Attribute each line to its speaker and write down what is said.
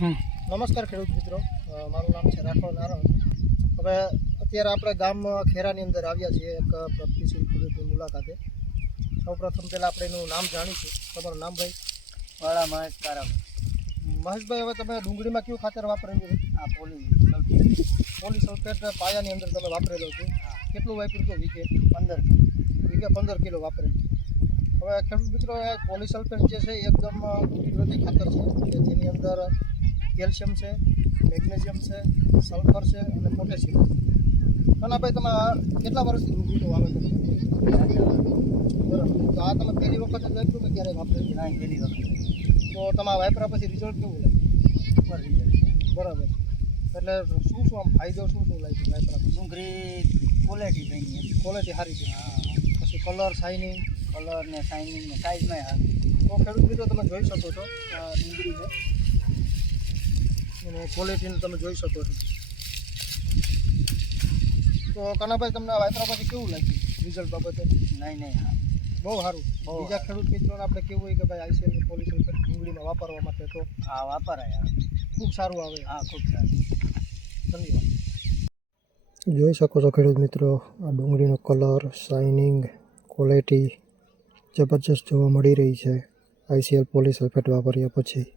Speaker 1: નમસ્કાર ખેડૂત મિત્રો. મારું નામ છે રાઠોડ નારણ હવે અત્યારે આપણે ગામ ખેરાની અંદર આવ્યા છીએ એક પ્રગતિશીલ ખેડૂતની મુલાકાતે. સૌપ્રથમ પહેલાં આપણે એનું નામ જાણીશું. તમારું નામ ભાઈ?
Speaker 2: વાળા મહેશ તારા
Speaker 1: મહેશભાઈ હવે તમે ડુંગળીમાં કયું ખાતર વાપરેલું છે?
Speaker 2: આ પોલી
Speaker 1: પોલી સલ્ફેટ પાયાની અંદર તમે વાપરેલો છે. કેટલું વાપર્યું હતું વીકે
Speaker 2: પંદર
Speaker 1: વીકે પંદર કિલો વાપરેલું હવે ખેડૂત મિત્રો પોલી સલ્ફેટ જે છે એકદમ કુદરતી ખાતર છે. કે જેની અંદર કેલ્શિયમ છે મેગ્નેશિયમ છે સલ્ફર છે અને પોટેશિયમ. અને ભાઈ તમે કેટલા વર્ષથી ડુંગળીનું વાવેતર? બરાબર. તો આ તમે પહેલી વખત જ વાપર્યું કે ક્યારેય વાપરેલું
Speaker 2: ના પહેલી વખત.
Speaker 1: તો તમે વાપરા પછી રિઝલ્ટ કેવું લાગ્યું? બરાબર. એટલે શું શું આમ ફાયદો શું શું લાગ્યું વાપરા
Speaker 2: ડુંગળી ક્વોલિટી થઈ
Speaker 1: ક્વોલિટી સારી છે. હા પછી કલર શાઇનિંગ
Speaker 2: કલર ને શાઇનિંગ ને સાઇઝમાં હારું
Speaker 1: તો ખેડૂત મિત્રો તમે જોઈ શકો છો ડુંગળી છે. અને ક્વોલિટીને તમે જોઈ શકો છો. તો કનાભાઈ તમને વાયતરા પછી કેવું લાગ્યું રિઝલ્ટ બાબતે?
Speaker 2: નહીં નહીં હા.
Speaker 1: બહુ સારું. બીજા ખેડૂત મિત્રોને આપણે કેવું હોય કે ભાઈ આઈસીએલ પોલિસી ડુંગળીમાં વાપરવા માટે તો
Speaker 2: આ વાપરાય.
Speaker 1: ખૂબ સારું આવે.
Speaker 2: હા ખૂબ સારું.
Speaker 1: ધન્યવાદ. જોઈ શકો છો ખેડૂત મિત્રો આ ડુંગળીનો કલર શાઇનિંગ ક્વોલિટી જબરજસ્ત જોવા મળી રહી છે. આઈસીએલ પોલીસ સલ્ફેટ વાપર્યા પછી.